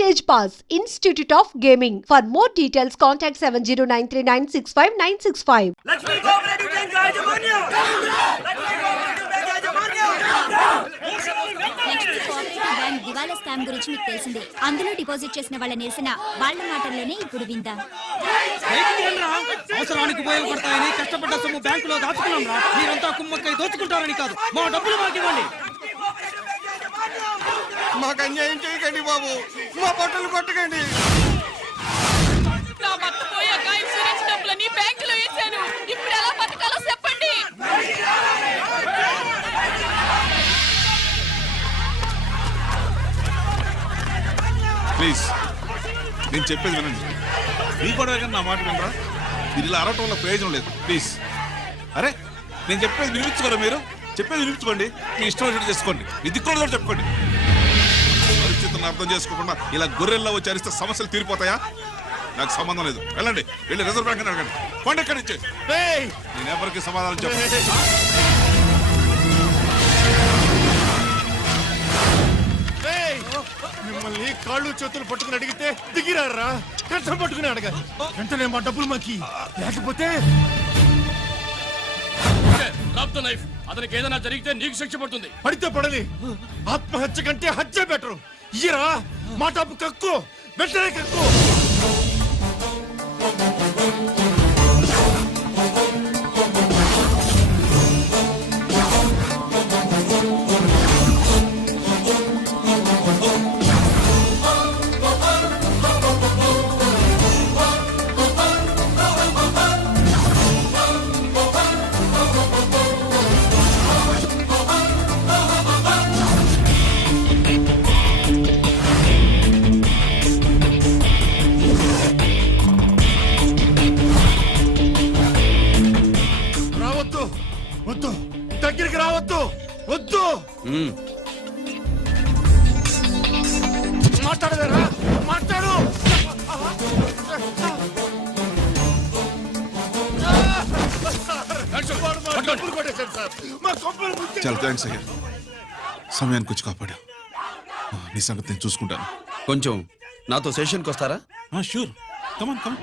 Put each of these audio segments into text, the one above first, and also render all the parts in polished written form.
Stage Pass, Institute of Gaming. For more details, contact 70939659659. Lakshmi cooperative bank యాజమాన్యం Lakshmi cooperative bank యాజమాన్యం Lakshmi cooperative bank దివాలా scam గురించి మీకు తెలిసిందే. అందులో డిపాజిట్ చేసిన వాళ్ళ నిరసన వాళ్ళ మాటల్లోనే ఇప్పుడు విందాం. అవసరానికి ఉపయోగపడతాయని కష్టపడ్డ సొమ్ము బ్యాంకులో దాచుకున్నాం రా. మీరంతా కుమ్మక్కై దోచుకుంటారని కాదు, మా డబ్బులు మాకు ఇవ్వండి. మాకు అన్యాయం చేయకండి బాబు, మా బట్టలు కొట్టకండి. నా భర్త పోయాక ఇన్సూరెన్స్ డబ్బులని బ్యాంకులో వేశాను. ఇప్పుడు ఎలా బతకాలో చెప్పండి. ప్లీజ్ నేను చెప్పేది వినండి. మీ కూడా నా మాట వినరా? మీరు ఇలా అరవటం వల్ల ప్రయోజనం లేదు. ప్లీజ్ అరే నేను చెప్పేది వినిపించుకోరా? మీరు చెప్పేది వినిపించుకోండి, మీ ఇష్టం వచ్చినట్టు చేసుకోండి, మీ దిక్కులో చెప్పుకోండి. పరిస్థితులను అర్థం చేసుకోకుండా ఇలా గొర్రెల్లో వచ్చి అరిస్తే సమస్యలు తీరిపోతాయా? నాకు సంబంధం లేదు, వెళ్ళండి. వెళ్ళి రిజర్వ్ బ్యాంక్ అని అడగండి. కొండ ఎక్కడి నుంచి నేను ఎవరికి సమాధానం చెప్పండి. మిమ్మల్ని కాళ్ళు చేతులు పట్టుకుని అడిగితే దిగిరారా? కష్టం పట్టుకుని అడగాలి. వెంటనే మా డబ్బులు మాకి, లేకపోతే అతనికి ఏదైనా జరిగితే నీకు శిక్ష పడుతుంది. పడితే పడని, ఆత్మహత్య కంటే హత్య బెటరు. ఇయ్యరా మా డబ్బు, కక్కు, వెంటనే కక్కు. వద్దు, దగ్గరికి రావద్దు, వద్దు. మాట్లాడవేరా? మాట్లాడు. చాలా థ్యాంక్స్ అయ్యా, సమయానికి వచ్చి కాపాడా. నీ సంగతి నేను చూసుకుంటాను. కొంచెం నాతో సెషన్కి వస్తారా? షూర్, కమాన్ కమాన్.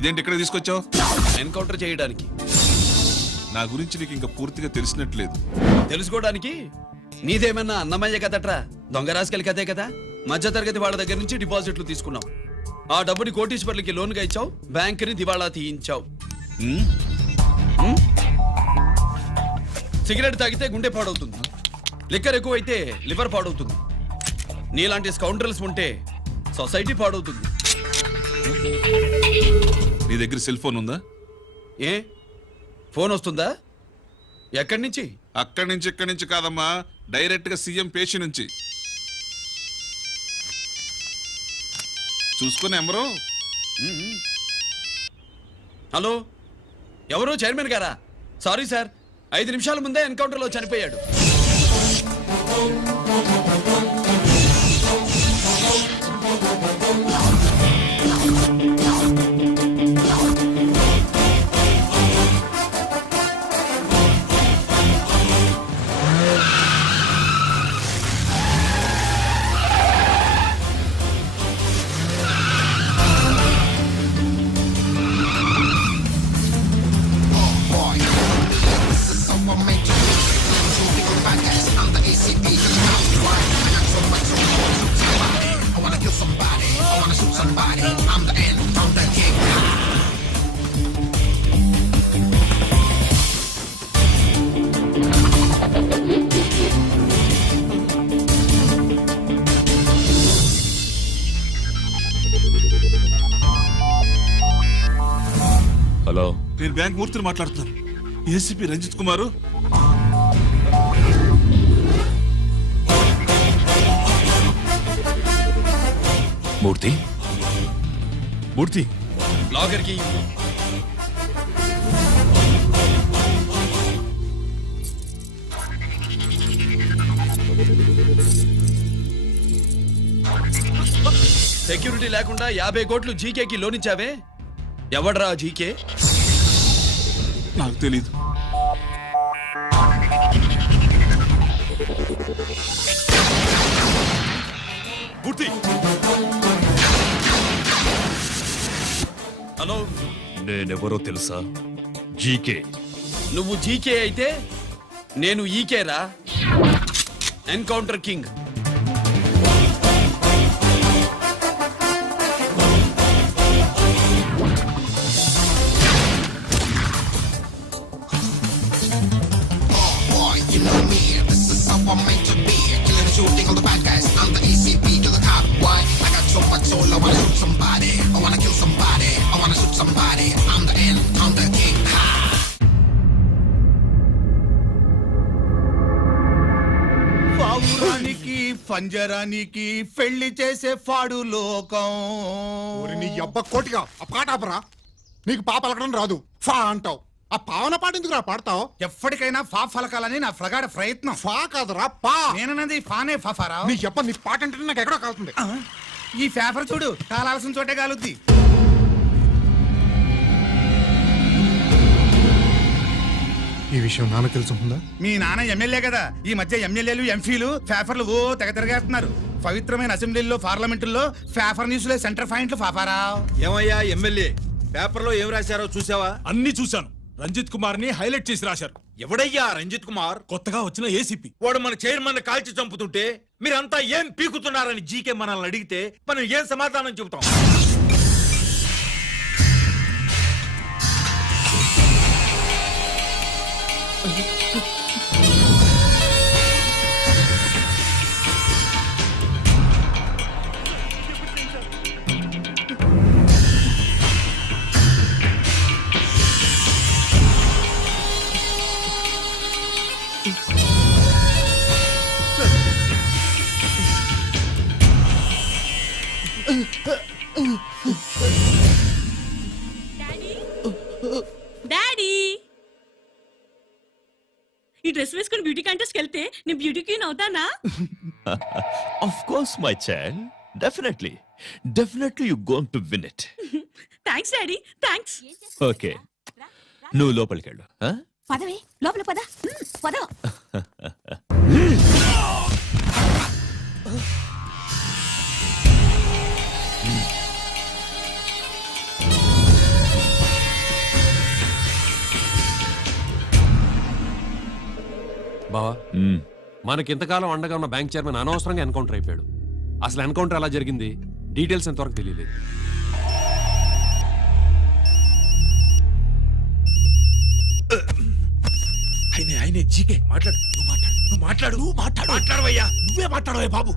ఇదేంటి ఇక్కడ తీసుకొచ్చావు? ఎన్కౌంటర్ చేయడానికి. నా గురించి నీకు ఇంకా పూర్తిగా తెలిసినట్లేదు. తెలుసుకోవడానికి నీదేమన్నా అన్నమయ్య కదట్రా, దొంగ రాసుకెళ్ళి కదే కదా. మధ్య తరగతి వాళ్ళ దగ్గర నుంచి డిపాజిట్లు తీసుకున్నావు. ఆ డబ్బుని కోటీశ్వర్లకి లోన్గా ఇచ్చావు, బ్యాంకుని దివాళా తీయించావు. సిగరెట్ తాగితే గుండె పాడవుతుంది, లిక్కర్ ఎక్కువైతే లివర్ పాడవుతుంది. నీలాంటి స్కౌండ్రల్స్ ఉంటే సొసైటీ పాడవుతుంది. నీ దగ్గర సెల్ ఫోన్ ఉందా? ఏ ఫోన్ వస్తుందా? ఎక్కడి నుంచి? అక్కడి నుంచి ఇక్కడి నుంచి కాదమ్మా, డైరెక్ట్ గా సీఎం పేషి నుంచి. చూసుకుని ఎవరు? హలో, ఎవరు? చైర్మన్ గారా? సారీ సార్, 5 నిమిషాల ముందే ఎన్కౌంటర్లో చనిపోయాడు. హలో, నేను బ్యాంక్ మూర్తిని మాట్లాడుతున్నాను. ఏసీపీ రంజిత్ కుమారు. మూర్తి, మూర్తి లాగర్ కి సెక్యూరిటీ లేకుండా 50 కోట్లు జీకేకి లోన్ ఇచ్చావే, ఎవడ్రా జీకే? నాకు తెలీదు. మూర్తి, హలో, నేనెవరో తెలుసా? జీకే. నువ్వు జీకే అయితే నేను ఈకేరా, ఎన్కౌంటర్ కింగ్. పావురానికి పంజరానికి పెళ్లి చేసే ఫాడు లోకం. నీ అబ్బ కోటిగా ఆ పాట ఆపరా. నీకు పాప పలకడం రాదు, ఫా అంటావు. ఆ పావన పాట ఎందుకు రా పాడతావు? ఎప్పటికైనా ఫా ఫలకాలని నా ప్రగాఢ ప్రయత్నం. ఫా కాదురా పా. నేనన్నది ఫానే ఫాఫారా. నీ చెప్ప నీ పాట అంటే నాకు ఎక్కడో కాలుతుంది. ఈ పేపర్ చూడు, కాలాల్సిన చోటే కాలుద్ది. ఈ విషయం నాన్న తెలుసుకుందా? మీ నాన్న ఎమ్మెల్యే కదా, ఈ మధ్య ఎమ్మెల్యేలు ఎంపీలు పేపర్లు ఓ తెగ తిరగేస్తున్నారు. పవిత్రమైన అసెంబ్లీల్లో పార్లమెంటుల్లో పేపర్ న్యూస్లో సెంటర్ పాయింట్లు ఫాఫారా. ఏమయ్యా ఎమ్మెల్యే, పేపర్లో ఏం రాశారో చూసావా? అన్ని చూశాను. రంజిత్ కుమార్ ని హైలైట్ చేసి రాశారు. ఎవడయ్యా రంజిత్ కుమార్? కొత్తగా వచ్చిన ఏసీపీ. వాడు మన చైర్మన్ కాల్చి చంపుతుంటే మీరంతా ఏం పీకుతున్నారని జీకే మనల్ని అడిగితే మనం ఏం సమాధానం చెబుతాం? డాడీ, ఈ డ్రెస్ వేసుకుని బ్యూటీ కాంటెస్ట్ వెళ్తే నేను బ్యూటీ క్వీన్ అవుతానా? Of course my child, definitely you going to win it. Thanks daddy, thanks. Okay, నువ్వు లోపలికి వెళ్ళు. పదవే లోపల పద. పద. బావా, మనకి ఇంతకాలం అండగా ఉన్న బ్యాంక్ చైర్మన్ అనవసరంగా ఎన్కౌంటర్ అయిపోయాడు. అసలు ఎన్కౌంటర్ ఎలా జరిగింది, డీటెయిల్స్ ఎంతవరకు తెలియలేదు. ఆయనే జీకే. మాట్లాడు, మాట్లాడవయ్యా. నువ్వే మాట్లాడవే బాబు.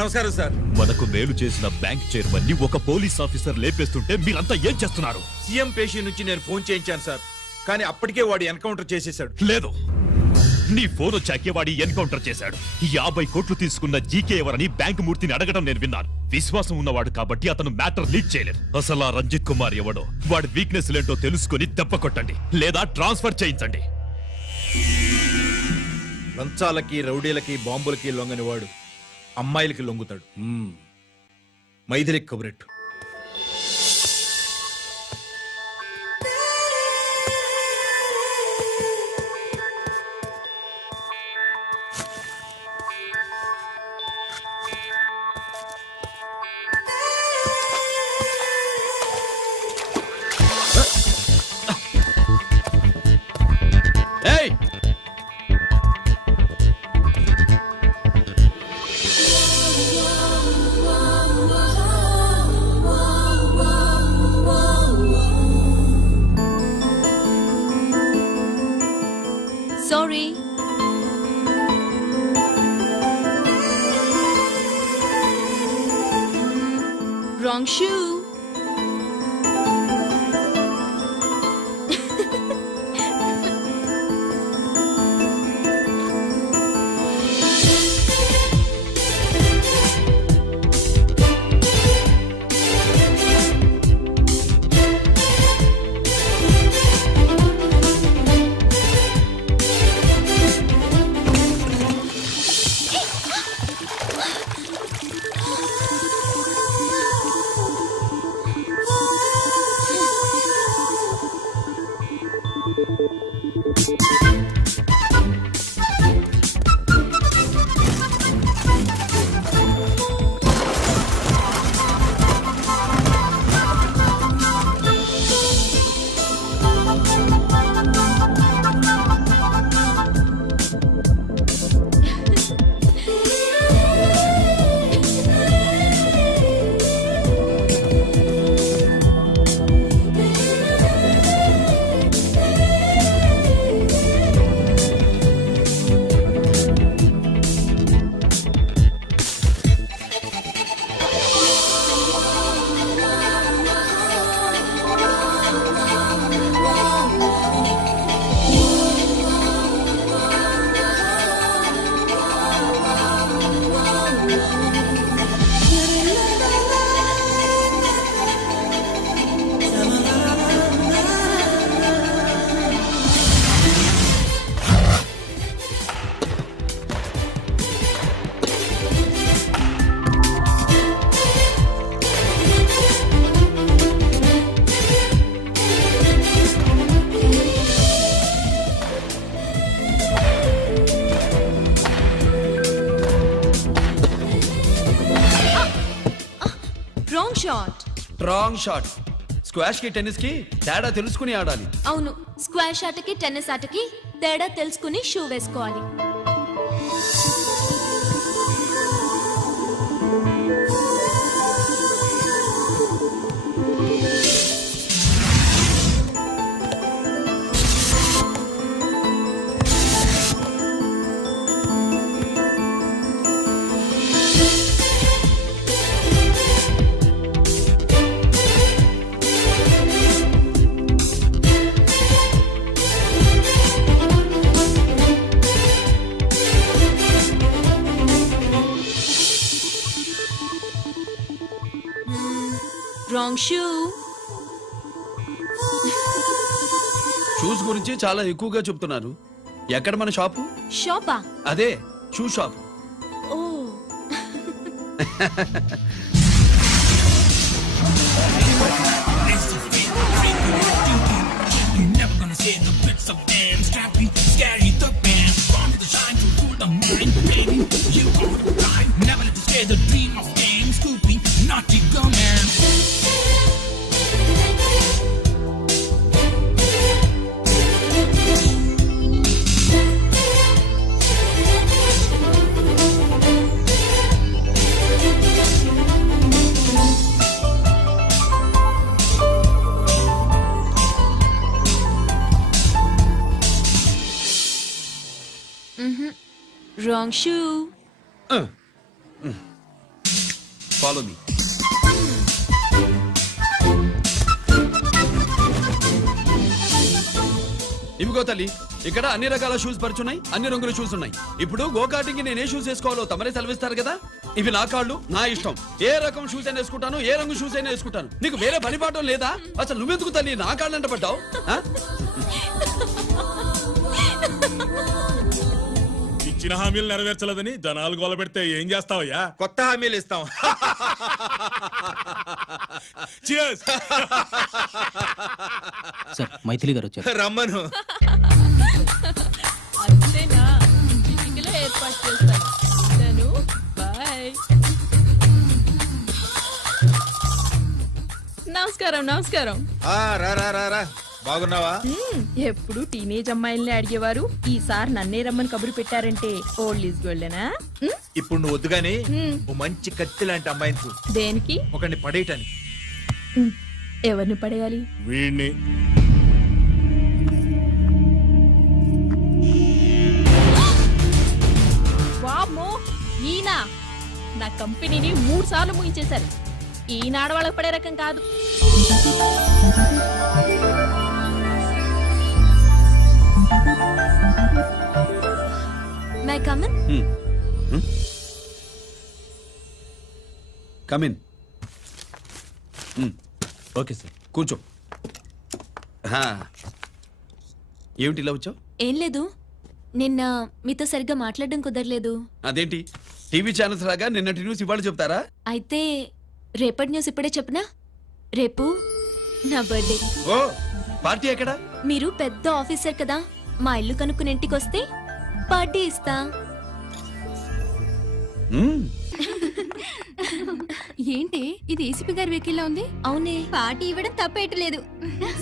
నమస్కారం సార్. మనకు మేలు చేసిన బ్యాంక్ చైర్మన్ ని ఒక పోలీస్ ఆఫీసర్ లేపేస్తుంటే మీరంతా ఏం చేస్తున్నారు? సీఎం పేషి నుంచి నేను ఫోన్ చేయించాను సార్, కానీ అప్పటికే వాడు ఎన్కౌంటర్ చేసేశాడు. లేదు, నీ ఫోన్ వచ్చాకే వాడి ఎన్కౌంటర్ చేశాడు. 50 కోట్లు తీసుకున్న జీకే ఎవరని బ్యాంకు మూర్తిని అడగడం నేను విన్నాను. విశ్వాసం ఉన్నవాడు కాబట్టి అతను మ్యాటర్ లీక్ చేయలేదు. అసలు ఆ రంజిత్ కుమార్ ఎవడో, వాడి వీక్నెస్ లేంటో తెలుసుకుని దెబ్బ కొట్టండి, లేదా ట్రాన్స్ఫర్ చేయించండి. లంచాలకి, రౌడీలకి, బాంబులకి లొంగని వాడు అమ్మాయిలకి లొంగుతాడు. మైథిలి కబురెట్టు. ఏయ్, sorry. Wrong shoe. Wrong shot. Wrong shot. Squash కి టెన్నిస్ కి తేడా తెలుసుకుని ఆడాలి. అవును, స్క్వాష్ ఆటకి టెన్నిస్ ఆటకి తేడా తెలుసుకుని షూ వేసుకోవాలి. Wrong shoe. షూస్ గురించి చాలా ఎక్కువగా చెప్తున్నారు. ఎక్కడ మన షాపు? షాపా? అదే షూ షాప్. ఓ. Wrong shoe. Follow me. ఇవిగో తల్లి, ఇక్కడ అన్ని రకాల షూస్ పరుచున్నాయి, అన్ని రంగుల షూస్ ఉన్నాయి. ఇప్పుడు గోకాటింగ్ నేను ఏ షూస్ వేసుకోవాలో తమరే సెలవిస్తారు కదా. ఇవి నా కాళ్ళు, నా ఇష్టం. ఏ రకం షూస్ అయినా వేసుకుంటాను, ఏ రంగు షూస్ అయినా వేసుకుంటాను. నీకు వేరే పనిపాఠం లేదా? అసలు నువ్వెందుకు తల్లి నా కాళ్ళు అంట పడ్డావు? ఇచ్చిన హామీలు నెరవేర్చలేదని జనాలు గోల పెడితే ఏం చేస్తావయ్యా? కొత్త హామీలు ఇస్తాం. సార్ మైథిలి గారు వచ్చారు. రమ్మను. అంతేనా? చిటికలో ఏర్పాటు చేస్తాను. బాయ్. నమస్కారం. నమస్కారం. రా రా రా రా. బాగున్నావా? ఎప్పుడు టీనేజ్ అమ్మాయిల్ని అడిగేవారు, ఈసారి నన్నే రమ్మని కబురు పెట్టారంటే ఓల్డ్ ఈజ్ గోల్డెనా? ఇప్పుడు నువ్వు వద్దుగానే ఓ మంచి కత్తి లాంటి అమ్మాయిని చూడు. దేనికి? ఒకరిని పడేయటానికి. ఎవరిని పడేయాలి? వీడిని. వామ్మో, ఈయన నా కంపెనీని 3 సార్లు ముగించేశారు. ఈయన ఆడవాళ్ళకి పడే రకం కాదు. May I come in? Come in. Okay sir. కూర్చో. ఏమిటి ఇలా వచ్చావు? ఏం లేదు, నిన్న మీతో సరిగ్గా మాట్లాడడం కుదరలేదు. అదేంటి, టీవీ ఛానల్స్ లాగా నిన్నటి న్యూస్ ఇవాళ చెప్తారా? అయితే రేపటి న్యూస్ ఇప్పుడే చెప్పనా? రేపు నా బర్త్డే. ఓ, పార్టీ ఎక్కడా? మీరు పెద్ద ఆఫీసర్ కదా, మా ఇల్లు కనుక్కుని ఇంటికి వస్తే పార్టీ ఇస్తా. ఏంటి ఇది ఏసీపీ గారి వెహికల్లా ఉంది? అవునే, పార్టీ ఇవ్వడం తప్పేయట్లేదు.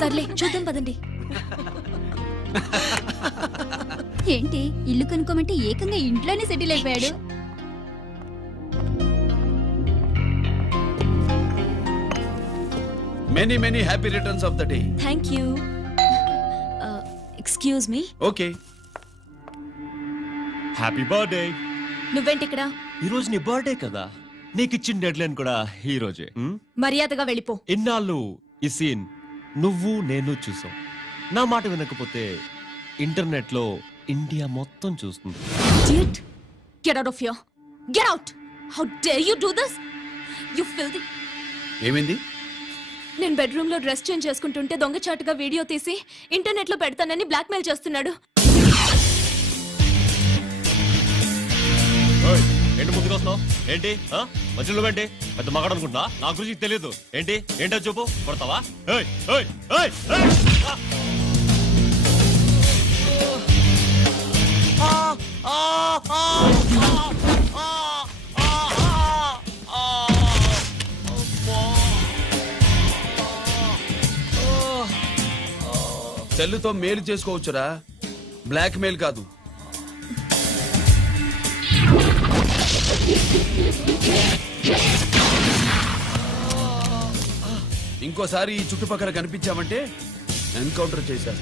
సర్లే చూద్దాం పదండి. ఏంటి ఇల్లు కనుక్కోమంటే ఏకంగా ఇంట్లోనే సెటిల్ అయిపోయాడు. Many many happy returns of the day. Thank you. Excuse me. Okay. Happy birthday. నువ్వేంటి ఇక్కడ? ఈ రోజు నీ బర్త్డే కదా, నీకు ఇచ్చిన డెడ్ లైన్ కూడా ఈ రోజే. మర్యాదగా వెళ్ళిపో. ఇన్నాళ్ళు ఈ సీన్ నువ్వు నేను చూసాం. నా మాట వినకపోతే ఇంటర్నెట్ లో ఇండియా మొత్తం చూస్తుంది. Idiot. Get out of here. Get out. How dare you do this? You filthy. ఏమైంది? నేను బెడ్రూమ్ లో డ్రెస్ చేంజ్ చేసుకుంటుంటే దొంగచాటుగా వీడియో తీసి ఇంటర్నెట్ లో పెడతానని బ్లాక్మెయిల్ చేస్తున్నాడు. ఏంటి ముందుకు వస్తున్నావు? ఏంటి మధ్యలో ఏంటి? పెద్ద మగాడు అనుకుంటా, నా గురించి తెలియదు ఏంటి? ఏంటో చూపు, కొడతావా? ఏయ్, ఏయ్, ఏయ్, ఏయ్! సెల్లుతో మేలు చేసుకోవచ్చురా, బ్లాక్ మెయిల్ కాదు. ఇంకోసారి ఈ చుట్టుపక్కల కనిపించామంటే ఎన్కౌంటర్ చేసేస్తా.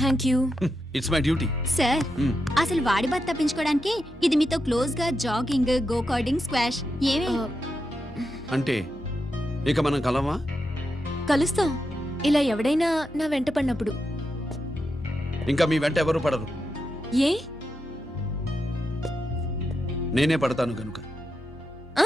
Thank you. It's my duty. Sir, అసలు వాడి బాధ తప్పించుకోవడానికి ఇది మీతో క్లోజ్ గా జాగింగ్, గో కార్డింగ్, స్క్వాష్ ఏమే అంటే ఇక మనం కలవా? కలుస్తాం, ఇలా ఎవడైనా నా వెంట పడినప్పుడు. ఇంకా మీ వెంట ఎవరు పడరు, ఏ? నేనే పడతాను కనుక. ఆ?